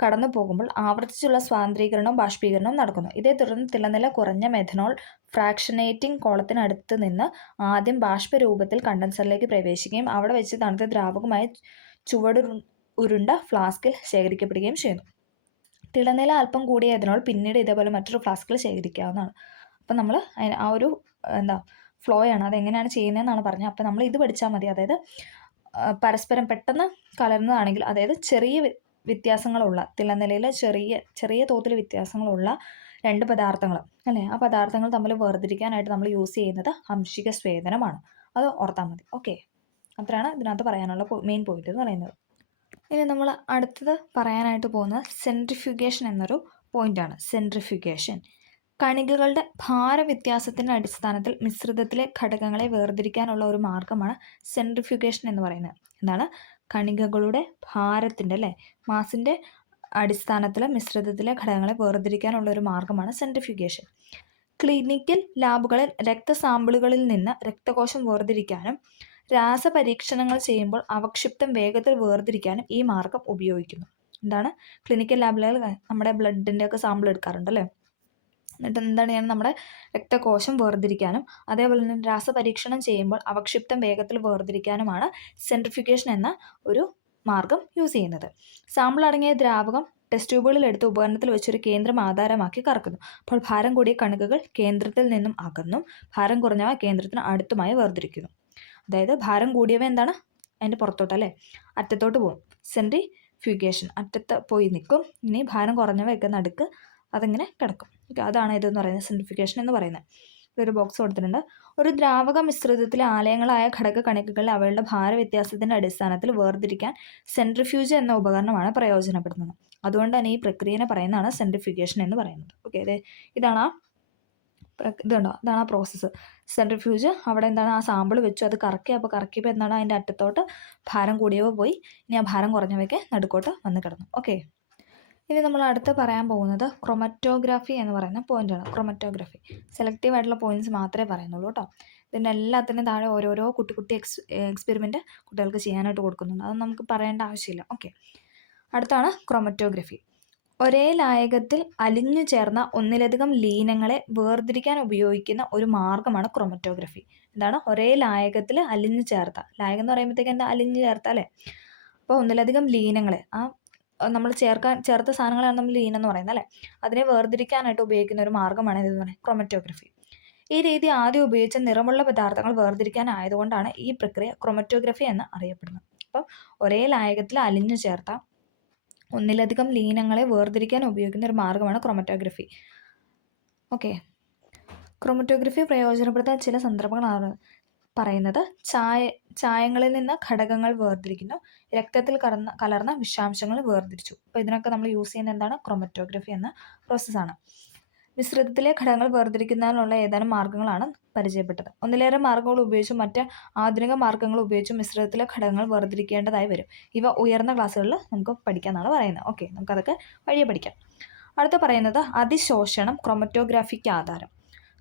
കടന്നു പോകുമ്പോൾ ആവർത്തിച്ചുള്ള സാന്ദ്രീകരണവും ബാഷ്പീകരണവും നടക്കുന്നു. ഇതേ തുടർന്ന് തിളനില കുറഞ്ഞ മെഥനോൾ ഫ്രാക്ഷനേറ്റിംഗ് കോളത്തിനടുത്ത് നിന്ന് ആദ്യം ബാഷ്പരൂപത്തിൽ കണ്ടൻസറിലേക്ക് പ്രവേശിക്കുകയും അവിടെ വെച്ച് തണുത്ത ദ്രാവകമായ ഉരുണ്ട ഫ്ലാസ്കിൽ ശേഖരിക്കപ്പെടുകയും ചെയ്യുന്നു. തിളനില അല്പം കൂടിയ എഥനോൾ പിന്നീട് ഇതേപോലെ മറ്റൊരു ഫ്ലാസ്കിൽ ശേഖരിക്കാവുന്നതാണ്. അപ്പം നമ്മൾ ആ ഒരു ഫ്ലോയാണ് അതെങ്ങനെയാണ് ചെയ്യുന്നതെന്നാണ് പറഞ്ഞത്. അപ്പം നമ്മൾ ഇത് പഠിച്ചാൽ മതി. അതായത് പരസ്പരം പെട്ടെന്ന് കലർന്നതാണെങ്കിൽ, അതായത് ചെറിയ വ്യത്യാസങ്ങളുള്ള തിളനിലയിൽ ചെറിയ തോതിൽ വ്യത്യാസങ്ങളുള്ള രണ്ട് പദാർത്ഥങ്ങൾ അല്ലേ, ആ പദാർത്ഥങ്ങൾ തമ്മിൽ വേർതിരിക്കാനായിട്ട് നമ്മൾ യൂസ് ചെയ്യുന്നത് അംശിക സ്വേദനമാണ്. അത് ഓർത്താൽ മതി. ഓക്കെ, അത്രയാണ് ഇതിനകത്ത് പറയാനുള്ള മെയിൻ പോയിന്റ് എന്ന് പറയുന്നത്. ഇനി നമ്മൾ അടുത്തത് പറയാനായിട്ട് പോകുന്നത് സെൻട്രിഫ്യൂഗേഷൻ എന്നൊരു പോയിന്റാണ്. സെൻട്രിഫ്യൂഗേഷൻ കണികകളുടെ ഭാരവ്യത്യാസത്തിൻ്റെ അടിസ്ഥാനത്തിൽ മിശ്രിതത്തിലെ ഘടകങ്ങളെ വേർതിരിക്കാനുള്ള ഒരു മാർഗമാണ് സെൻട്രിഫ്യൂഗേഷൻ എന്ന് പറയുന്നത്. എന്താണ്? കണികകളുടെ ഭാരത്തിൻ്റെ മാസിൻ്റെ അടിസ്ഥാനത്തിൽ മിശ്രിതത്തിലെ ഘടകങ്ങളെ വേർതിരിക്കാനുള്ള ഒരു മാർഗമാണ് സെൻട്രിഫ്യൂഗേഷൻ. ക്ലിനിക്കൽ ലാബുകളിൽ രക്തസാമ്പിളുകളിൽ നിന്ന് രക്തകോശം വേർതിരിക്കാനും രാസപരീക്ഷണങ്ങൾ ചെയ്യുമ്പോൾ അവക്ഷിപ്തം വേഗത്തിൽ വേർതിരിക്കാനും ഈ മാർഗം ഉപയോഗിക്കുന്നു. എന്താണ്? ക്ലിനിക്കൽ ലാബുകളിൽ നമ്മുടെ ബ്ലഡിൻ്റെ ഒക്കെ സാമ്പിൾ എടുക്കാറുണ്ടല്ലേ, എന്നിട്ട് എന്താണ് ചെയ്യണം, നമ്മുടെ രക്തകോശം വേർതിരിക്കാനും അതേപോലെ തന്നെ രാസപരീക്ഷണം ചെയ്യുമ്പോൾ അവക്ഷിപ്തം വേഗത്തിൽ വേർതിരിക്കാനുമാണ് സെൻട്രിഫ്യൂഗേഷൻ എന്ന ഒരു മാർഗം യൂസ് ചെയ്യുന്നത്. സാമ്പിൾ അടങ്ങിയ ദ്രാവകം ടെസ്റ്റ് ട്യൂബുകളിൽ എടുത്ത് ഉപകരണത്തിൽ വെച്ചൊരു കേന്ദ്രം ആധാരമാക്കി കറക്കുന്നു. അപ്പോൾ ഭാരം കൂടിയ കണികകൾ കേന്ദ്രത്തിൽ നിന്നും അകന്നും ഭാരം കുറഞ്ഞവ കേന്ദ്രത്തിന് അടുത്തുമായി വേർതിരിക്കുന്നു. അതായത് ഭാരം കൂടിയവ എന്താണ് അതിൻ്റെ പുറത്തോട്ടല്ലേ, അറ്റത്തോട്ട് പോകും. സെൻട്രിഫ്യൂഗേഷൻ അറ്റത്ത് പോയി നിൽക്കും. ഇനി ഭാരം കുറഞ്ഞവയൊക്കെ നടുക്ക് അതിങ്ങനെ കിടക്കും. ഓക്കെ, അതാണ് ഇതെന്ന് പറയുന്നത് സെൻട്രിഫ്യൂഗേഷൻ എന്ന് പറയുന്നത്. ഒരു ബോക്സ് കൊടുത്തിട്ടുണ്ട്. ഒരു ദ്രാവക മിശ്രിതത്തിലെ ആലയങ്ങളായ ഘടക കണികകൾ അവയുടെ ഭാരവ്യത്യാസത്തിൻ്റെ അടിസ്ഥാനത്തിൽ വേർതിരിക്കാൻ സെൻട്രിഫ്യൂജ് എന്ന ഉപകരണമാണ് പ്രയോജനപ്പെടുന്നത്. അതുകൊണ്ട് തന്നെ ഈ പ്രക്രിയനെ പറയുന്നതാണ് സെൻട്രിഫ്യൂഗേഷൻ എന്ന് പറയുന്നത്. ഓക്കെ, ഇതാണ് ആ പ്രോസസ്സ്. സെൻട്രിഫ്യൂജ് അവിടെ എന്താണ് ആ സാമ്പിൾ വെച്ചു, അത് കറക്കി. അപ്പോൾ കറക്കിയപ്പോൾ എന്താണ് അതിൻ്റെ അറ്റത്തോട്ട് ഭാരം കൂടിയവ പോയി, ഇനി ആ ഭാരം കുറഞ്ഞവയ്ക്ക് നടുക്കോട്ട് വന്ന് കിടന്നു. ഓക്കെ, ഇനി നമ്മൾ അടുത്ത് പറയാൻ പോകുന്നത് ക്രൊമറ്റോഗ്രാഫി എന്ന് പറയുന്ന പോയിന്റാണ്. ക്രൊമറ്റോഗ്രാഫി സെലക്റ്റീവ് ആയിട്ടുള്ള പോയിന്റ്സ് മാത്രമേ പറയുന്നുള്ളൂ കേട്ടോ. ഇതിൻ്റെ എല്ലാത്തിനും താഴെ ഓരോരോ കുട്ടി എക്സ്പെരിമെൻറ്റ് കുട്ടികൾക്ക് ചെയ്യാനായിട്ട് കൊടുക്കുന്നുണ്ട്. അത് നമുക്ക് പറയേണ്ട ആവശ്യമില്ല. ഓക്കെ, അടുത്താണ് ക്രൊമറ്റോഗ്രഫി. ഒരേ ലായകത്തിൽ അലിഞ്ഞു ചേർന്ന ഒന്നിലധികം ലീനങ്ങളെ വേർതിരിക്കാൻ ഉപയോഗിക്കുന്ന ഒരു മാർഗമാണ് ക്രൊമറ്റോഗ്രഫി. എന്താണ്? ഒരേ ലായകത്തിൽ അലിഞ്ഞു ചേർത്ത, ലായകം എന്ന് പറയുമ്പോഴത്തേക്ക് എന്താ അലിഞ്ഞു ചേർത്ത അല്ലേ. അപ്പോൾ ഒന്നിലധികം ലീനങ്ങളെ നമ്മൾ ചേർത്ത സാധനങ്ങളാണ് നമ്മൾ ലീനം എന്ന് പറയുന്നത് അല്ലേ, അതിനെ വേർതിരിക്കാനായിട്ട് ഉപയോഗിക്കുന്ന ഒരു മാർഗ്ഗമാണ് ഇതെന്ന് പറയുന്നത് ക്രൊമറ്റോഗ്രഫി. ഈ രീതി ആദ്യം ഉപയോഗിച്ച നിറമുള്ള പദാർത്ഥങ്ങൾ വേർതിരിക്കാനായതുകൊണ്ടാണ് ഈ പ്രക്രിയ ക്രൊമറ്റോഗ്രഫി എന്ന് അറിയപ്പെടുന്നത്. അപ്പം ഒരേ ലായകത്തിൽ അലിഞ്ഞു ചേർത്ത ഒന്നിലധികം ലീനങ്ങളെ വേർതിരിക്കാൻ ഉപയോഗിക്കുന്ന ഒരു മാർഗ്ഗമാണ് ക്രൊമറ്റോഗ്രഫി. ഓക്കെ, ക്രൊമറ്റോഗ്രഫി പ്രയോജനപ്പെടുത്താൻ ചില സന്ദർഭങ്ങളാണ് പറയുന്നത്. ചായങ്ങളിൽ നിന്ന് ഘടകങ്ങൾ വേർതിരിക്കുന്നു, രക്തത്തിൽ കലർന്ന വിഷാംശങ്ങൾ വേർതിരിച്ചു. അപ്പോൾ ഇതിനൊക്കെ നമ്മൾ യൂസ് ചെയ്യുന്ന എന്താണ്? ക്രൊമറ്റോഗ്രഫി എന്ന പ്രോസസ്സാണ്. മിശ്രിതത്തിലെ ഘടകങ്ങൾ വേർതിരിക്കുന്നതിനുള്ള ഏതാനും മാർഗ്ഗങ്ങളാണ് പരിചയപ്പെട്ടത്. ഒന്നിലേറെ മാർഗ്ഗങ്ങൾ ഉപയോഗിച്ചും മറ്റ് ആധുനിക മാർഗ്ഗങ്ങൾ ഉപയോഗിച്ചും മിശ്രിതത്തിലെ ഘടകങ്ങൾ വേർതിരിക്കേണ്ടതായി വരും. ഇവ ഉയർന്ന ക്ലാസ്സുകളിൽ നമുക്ക് പഠിക്കാമെന്നാണ് പറയുന്നത്. ഓക്കെ, നമുക്കതൊക്കെ വഴിയെ പഠിക്കാം. അടുത്ത പറയുന്നത് അതിശോഷണം ക്രൊമറ്റോഗ്രാഫിക്ക് ആധാരം.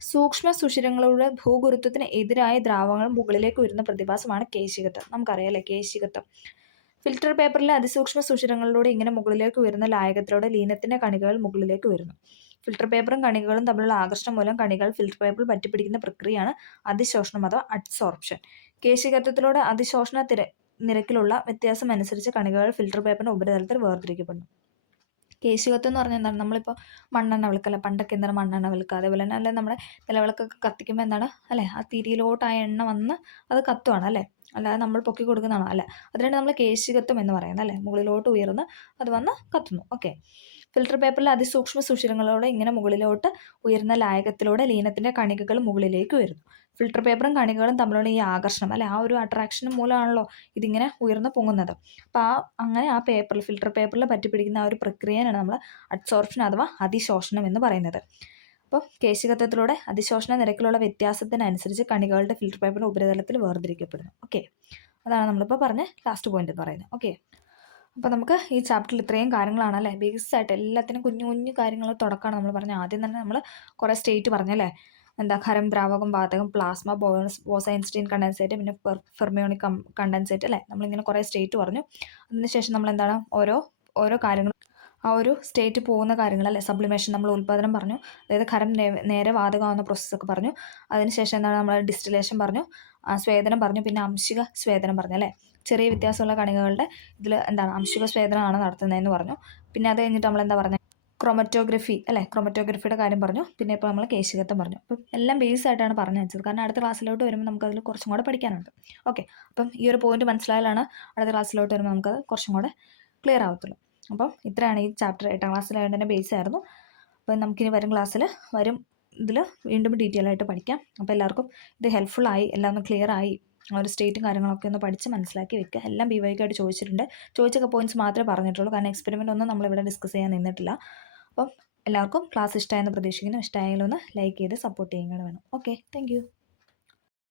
സൂക്ഷ്മ സുഷിരങ്ങളുടെ ഭൂഗുരുത്വത്തിന് എതിരായ ദ്രാവകങ്ങൾ മുകളിലേക്ക് ഉയരുന്ന പ്രതിഭാസമാണ് കേശികത്വം. നമുക്കറിയാമല്ലേ കേശികത്വം. ഫിൽറ്റർ പേപ്പറിലെ അതിസൂക്ഷ്മ സുഷിരങ്ങളിലൂടെ ഇങ്ങനെ മുകളിലേക്ക് ഉയരുന്ന ലായകത്തിലൂടെ ലീനത്തിൻ്റെ കണികകൾ മുകളിലേക്ക് ഉയരുന്നു. ഫിൽറ്റർ പേപ്പറും കണികകളും തമ്മിലുള്ള ആകർഷണം മൂലം കണികൾ ഫിൽറ്റർ പേപ്പറിൽ പറ്റിപ്പിടിക്കുന്ന പ്രക്രിയയാണ് അതിശോഷണം അഥവാ അഡ്സോർപ്ഷൻ. കേശികത്വത്തിലൂടെ അതിശോഷണ നിരക്കിലുള്ള വ്യത്യാസം അനുസരിച്ച് കണികകൾ ഫിൽറ്റർ പേപ്പറിൻ്റെ ഉപരിതലത്തിൽ വേർതിരിക്കപ്പെടുന്നു. കേശികത്വം എന്ന് പറഞ്ഞാൽ എന്താണ്? നമ്മളിപ്പോൾ മണ്ണെണ്ണ വിളക്കല്ല, പണ്ടൊക്കെ എന്താണ് മണ്ണെണ്ണ വിളക്ക്, അതേപോലെ തന്നെ അല്ലെ നമ്മുടെ നിലവിളക്കൊക്കെ കത്തിക്കുമ്പോൾ എന്താണ് അല്ലേ, ആ തിരിയിലോട്ട് ആ എണ്ണ വന്ന് അത് കത്തുവാണ് അല്ലേ, അല്ലാതെ നമ്മൾ പൊക്കി കൊടുക്കുന്നതാണോ അല്ല. അതിനാണ് നമ്മൾ കേശികത്വം എന്ന് പറയുന്നത് അല്ലേ, മുകളിലോട്ട് ഉയർന്ന് അത് വന്ന് കത്തുന്നു. ഓക്കെ, ഫിൽറ്റർ പേപ്പറിലെ അതിസൂക്ഷ്മ സുഷിരങ്ങളോടെ ഇങ്ങനെ മുകളിലോട്ട് ഉയർന്ന ലായകത്തിലൂടെ ലീനത്തിൻ്റെ കണികകൾ മുകളിലേക്ക് ഉയരുന്നു. ഫിൽറ്റർ പേപ്പറും കണികകളും തമ്മിലുള്ള ഈ ആകർഷണം അല്ലെ, ആ ഒരു അട്രാക്ഷൻ മൂലമാണല്ലോ ഇതിങ്ങനെ ഉയർന്ന് പൊങ്ങുന്നത്. അപ്പോൾ അങ്ങനെ ആ പേപ്പറിൽ ഫിൽറ്റർ പേപ്പറിൽ പറ്റിപ്പിടിക്കുന്ന ആ ഒരു പ്രക്രിയയാണ് നമ്മൾ അഡ്സോർപ്ഷൻ അഥവാ അതിശോഷണം എന്ന് പറയുന്നത്. അപ്പോൾ കേശികത്വത്തിലൂടെ അതിശോഷണ നിരക്കിലുള്ള വ്യത്യാസത്തിനനുസരിച്ച് കണികകളുടെ ഫിൽട്ടർ പൈപ്പിൻ്റെ ഉപരിതലത്തിൽ വേർതിരിക്കപ്പെടുന്നു. ഓക്കെ, അതാണ് നമ്മളിപ്പോൾ പറഞ്ഞ ലാസ്റ്റ് പോയിന്റ് എന്ന് പറയുന്നത്. ഓക്കെ, അപ്പോൾ നമുക്ക് ഈ ചാപ്റ്ററിൽ ഇത്രയും കാര്യങ്ങളാണ് അല്ലേ, ബേസായിട്ട് എല്ലാത്തിനും കുഞ്ഞു കുഞ്ഞു കാര്യങ്ങൾ തുടക്കമാണ് നമ്മൾ പറഞ്ഞത്. ആദ്യം തന്നെ നമ്മൾ കുറേ സ്റ്റേറ്റ് പറഞ്ഞല്ലേ, എന്താ ഖരം, ദ്രാവകം, വാതകം, പ്ലാസ്മ, ബോസൈൻസ്റ്റീൻ കണ്ടൻസേറ്റ്, പിന്നെ ഫെർമിയോണിക് കണ്ടൻസേറ്റ് അല്ലേ, നമ്മളിങ്ങനെ കുറേ സ്റ്റേറ്റ് പറഞ്ഞു. അതിനുശേഷം നമ്മൾ എന്താണ് ഓരോ കാര്യങ്ങൾ ആ ഒരു സ്റ്റേറ്റ് പോകുന്ന കാര്യങ്ങൾ അല്ലേ, സബ്ലിമേഷൻ, നമ്മൾ ഉൽപ്പാദനം പറഞ്ഞു, അതായത് ഖരം നേരെ വാതകമാവുന്ന പ്രോസസ്സൊക്കെ പറഞ്ഞു. അതിനുശേഷം എന്താണ് നമ്മൾ ഡിസ്റ്റിലേഷൻ പറഞ്ഞു, സ്വേദനം പറഞ്ഞു, പിന്നെ അംശിക സ്വേദനം പറഞ്ഞു അല്ലേ, ചെറിയ വ്യത്യാസമുള്ള കണികകളുടെ ഇതിൽ എന്താണ് അംശിക സ്വേദനമാണ് നടത്തുന്നതെന്ന് പറഞ്ഞു. പിന്നെ അത് കഴിഞ്ഞിട്ട് നമ്മൾ എന്താ പറഞ്ഞത്, ക്രോമറ്റോഗ്രഫി അല്ലേ, ക്രോമറ്റോഗ്രഫിയുടെ കാര്യം പറഞ്ഞു. പിന്നെ ഇപ്പോൾ നമ്മൾ കേശികത്വം പറഞ്ഞു. അപ്പം എല്ലാം ബേസ് ആയിട്ടാണ് പറഞ്ഞു വെച്ചത്, കാരണം അടുത്ത ക്ലാസ്സിലോട്ട് വരുമ്പോൾ നമുക്കതിൽ കുറച്ചും കൂടെ പഠിക്കാനുണ്ട്. ഓക്കെ, അപ്പം ഈ ഒരു പോയിന്റ് മനസ്സിലായാലാണ് അടുത്ത ക്ലാസ്സിലോട്ട് വരുമ്പോൾ നമുക്കത് കുറച്ചും കൂടെ ക്ലിയർ ആവത്തുള്ളൂ. അപ്പം ഇത്രയാണ് ഈ ചാപ്റ്റർ. 8ാം ക്ലാസ്സിലായതുകൊണ്ട് തന്നെ ബേസ് ആയിരുന്നു. അപ്പം നമുക്കിനി വരും ഇതിൽ വീണ്ടും ഡീറ്റെയിൽ ആയിട്ട് പഠിക്കാം. അപ്പോൾ എല്ലാവർക്കും ഇത് ഹെൽപ്ഫുള്ളായി, എല്ലാം ഒന്ന് ക്ലിയർ ആയി, ഒരു സ്റ്റേറ്റും കാര്യങ്ങളൊക്കെ ഒന്ന് പഠിച്ച് മനസ്സിലാക്കി വെക്കുക. എല്ലാം BYK ചോദിച്ചിട്ടുണ്ട്. ചോദിച്ചൊക്കെ പോയിന്റ്സ് മാത്രമേ പറഞ്ഞിട്ടുള്ളൂ, കാരണം എക്സ്പെരിമെൻ്റ് ഒന്നും നമ്മളിവിടെ ഡിസ്കസ് ചെയ്യാൻ നിന്നിട്ടില്ല. അപ്പം എല്ലാവർക്കും ക്ലാസ് ഇഷ്ടമായെന്ന് പ്രതീക്ഷിക്കുന്നു. ഇഷ്ടമായാലും ഒന്ന് ലൈക്ക് ചെയ്ത് സപ്പോർട്ട് ചെയ്യുകയും വേണം. Okay, thank